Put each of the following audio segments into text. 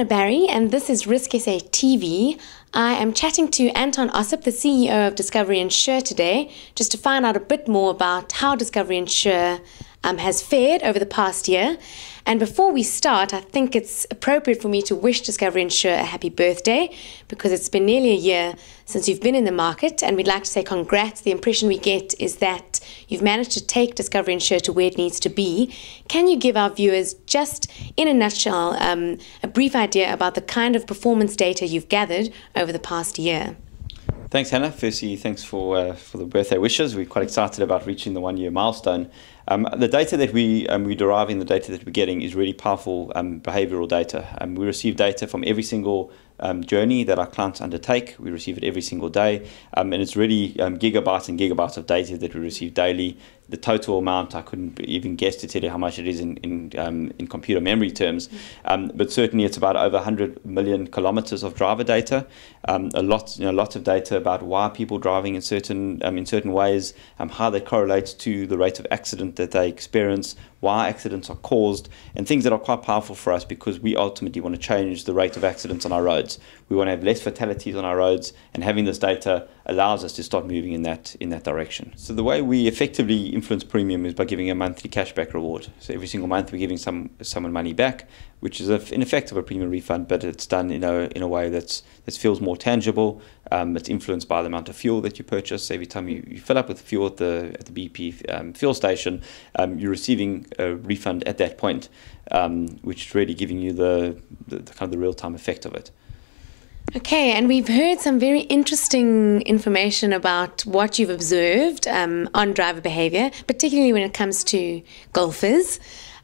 Hannah Barry, and this is RISKSATV. I am chatting to Anton Ossip, the CEO of Discovery Insure today, just to find out a bit more about how Discovery Insure has fared over the past year. And before we start, I think it's appropriate for me to wish Discovery Insure a happy birthday, because it's been nearly a year since you've been in the market, and we'd like to say congrats. The impression we get is that you've managed to take Discovery Insure to where it needs to be. Can you give our viewers, just in a nutshell, a brief idea about the kind of performance data you've gathered over the past year? Thanks, Hannah. Firstly, thanks for the birthday wishes. We're quite excited about reaching the one-year milestone. The data that we derive in, the data that we're getting, is really powerful behavioural data. We receive data from every single journey that our clients undertake. We receive it every single day, and it's really gigabytes and gigabytes of data that we receive daily. The total amount, I couldn't even guess to tell you how much it is in computer memory terms, but certainly it's about over 100 million kilometers of driver data. Lots of data about why people are driving in certain ways, how they correlate to the rate of accident that they experience, why accidents are caused, and things that are quite powerful for us, because we ultimately want to change the rate of accidents on our roads. We want to have less fatalities on our roads, and having this data allows us to start moving in that direction. So the way we effectively influence premium is by giving a monthly cashback reward. So every single month we're giving someone money back, which is in effect of a premium refund, but it's done in a way that feels more tangible. It's influenced by the amount of fuel that you purchase. Every time you fill up with fuel at the BP fuel station, you're receiving a refund at that point, which is really giving you the kind of the real-time effect of it. Okay, and we've heard some very interesting information about what you've observed on driver behavior, particularly when it comes to golfers.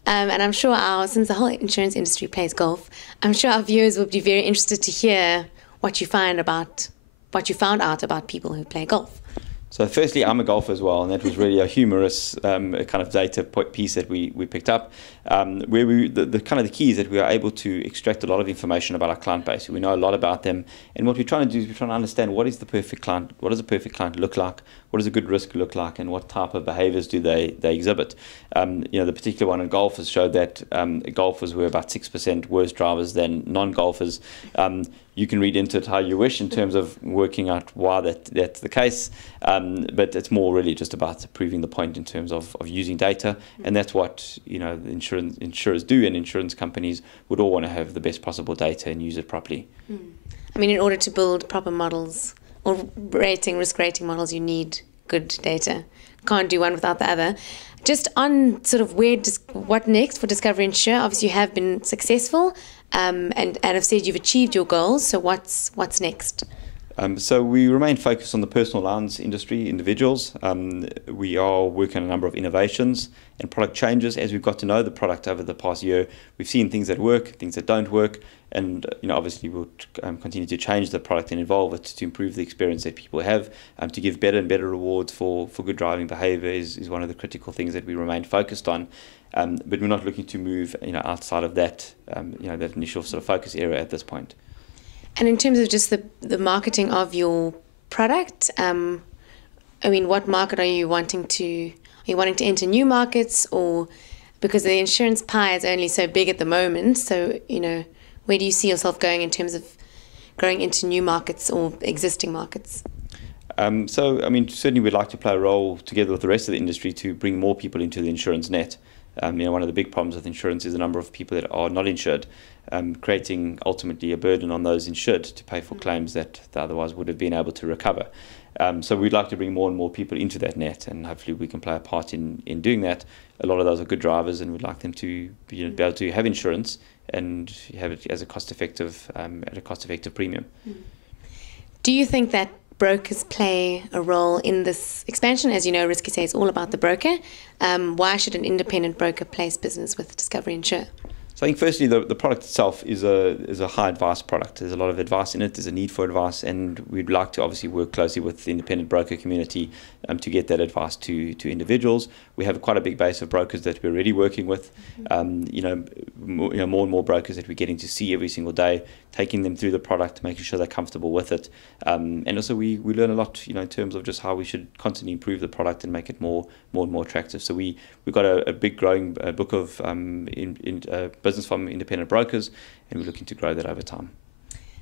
And I'm sure since the whole insurance industry plays golf, I'm sure our viewers will be very interested to hear what you found out about people who play golf. So firstly, I'm a golfer as well, and that was really a humorous kind of data piece that we picked up, where the key is that we are able to extract a lot of information about our client base. We know a lot about them, and what we're trying to do is we're trying to understand what is the perfect client, what does a perfect client look like, what does a good risk look like, and what type of behaviours do they exhibit. The particular one in golf has showed that golfers were about 6% worse drivers than non-golfers. You can read into it how you wish in terms of working out why that's the case, but it's more really just about proving the point in terms of using data, and that's what the insurers do, and insurance companies would all want to have the best possible data and use it properly. I mean, in order to build proper models or risk rating models, you need good data. Can't do one without the other. Just on sort of what next for Discovery Insure? Obviously, you have been successful, and have said you've achieved your goals. So what's next? So we remain focused on the personal lines industry, individuals. We are working on a number of innovations and product changes. As we've got to know the product over the past year, we've seen things that work, things that don't work, and obviously we'll continue to change the product and evolve it to improve the experience that people have. To give better and better rewards for good driving behaviour is one of the critical things that we remain focused on. But we're not looking to move outside of that that initial sort of focus area at this point. And in terms of just the marketing of your product, I mean, what market are you wanting to? Are you wanting to enter new markets, or because the insurance pie is only so big at the moment? So where do you see yourself going in terms of growing into new markets or existing markets? So I mean, certainly we'd like to play a role together with the rest of the industry to bring more people into the insurance net. One of the big problems with insurance is the number of people that are not insured, creating ultimately a burden on those insured to pay for claims that they otherwise would have been able to recover. So we'd like to bring more and more people into that net, and hopefully we can play a part in doing that. A lot of those are good drivers, and we'd like them to be able to have insurance and have it as a cost-effective at a cost-effective premium. Do you think that brokers play a role in this expansion? As you know, RISKSATV is all about the broker. Why should an independent broker place business with Discovery Insure? So I think firstly the product itself is a high advice product. There's a lot of advice in it. There's a need for advice, and we'd like to obviously work closely with the independent broker community to get that advice to individuals. We have quite a big base of brokers that we're already working with. More and more brokers that we're getting to see every single day, taking them through the product, making sure they're comfortable with it, and also we learn a lot in terms of just how we should constantly improve the product and make it more and more attractive. So we've got a big growing book of business from independent brokers, and we're looking to grow that over time.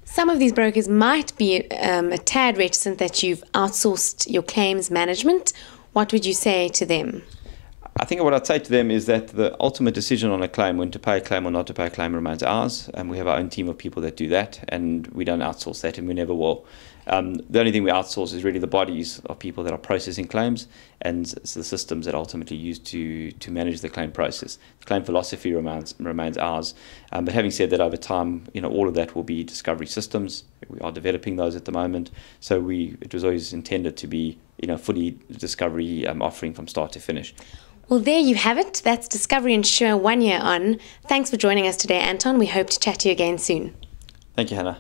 Some of these brokers might be a tad reticent that you've outsourced your claims management. What would you say to them? I think what I'd say to them is that the ultimate decision on a claim, when to pay a claim or not to pay a claim, remains ours, and we have our own team of people that do that, and we don't outsource that, and we never will. The only thing we outsource is really the bodies of people that are processing claims, and the systems that are ultimately used to manage the claim process. The claim philosophy remains ours, but having said that, over time, all of that will be discovery systems. We are developing those at the moment, so it was always intended to be fully discovery offering from start to finish. Well, there you have it. That's Discovery Insure 1 year on. Thanks for joining us today, Anton. We hope to chat to you again soon. Thank you, Hannah.